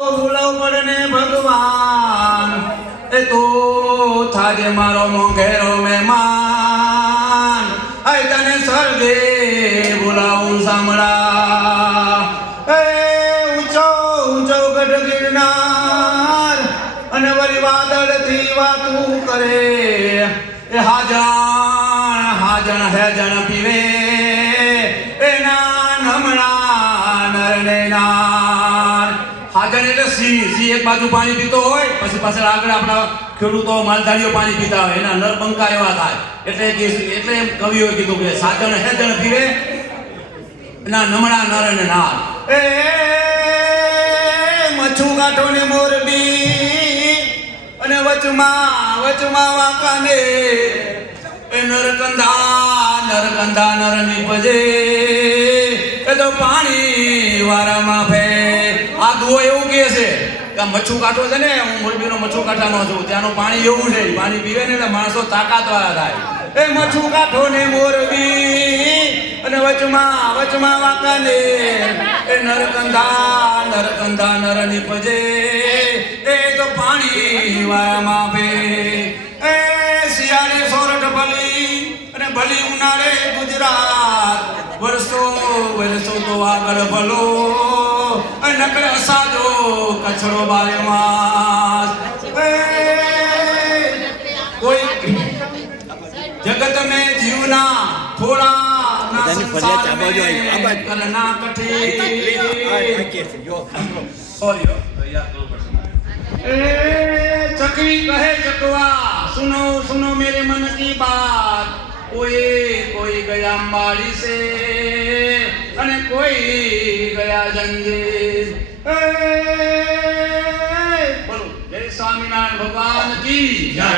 બોલાવ પડે ને ભગવાન એ તો થાજે મારો મોંઘેરો મહેમાન આય તને સ્વર્ગે બોલાવું સાંભળા એ ઊંચો ઊંચો ગઢ ગિરનાર અને વળી વાદળથી વાતું કરે એ હાજણ હાજણ હેજણ પીવે એના નમણા નરને નાર હાજણ એટલે સિંહ એક બાજુ પાણી પીતો હોય પછી પાછળ આગળ આપણા ખેડૂતો માલધારીઓ પાણી પીતા હોય એના નર બંકા એવા થાય એટલે એમ કવિઓએ કીધું કે સાજણ હેજણ પીવે એના નમણા નર અને નાર એ મચ્છુ કાંઠો ને મોરબી અને વચમાં વાંકાને એ નરકંધા નર નીપજે એ તો પાણી વારામાં ફે આ દુઓ એવું કહે છે કે મચ્છુ કાંઠો છે ને હું મોરબીનો મચ્છુ કાંઠાનો છું ત્યાંનું પાણી એવું છે પાણી પીવે ને એટલે માણસો તાકાતવાળા થાય એ મચ્છુ કાંઠો ને મોરબી અને વચમાં વાંકાને એ નરકંધા નર નીપજે એ તો પાણી વારામાં ફે એ શિયાળે સોરઠ ભલી ઉનાળે ગુજરાત વર્ષો તો આગળ ભલો નકર સાજો કચરો બારેમાં કોઈ જગત में જીવના થોડા ના સંસાર में करना कठिन સોરી चकवी कहे चकवा सुनो मेरे मन की बात कोई गया अंबाड़ी से અને કોઈ ગયા જંજીર બોલો જય સ્વામિનારાયણ ભગવાન કી જય।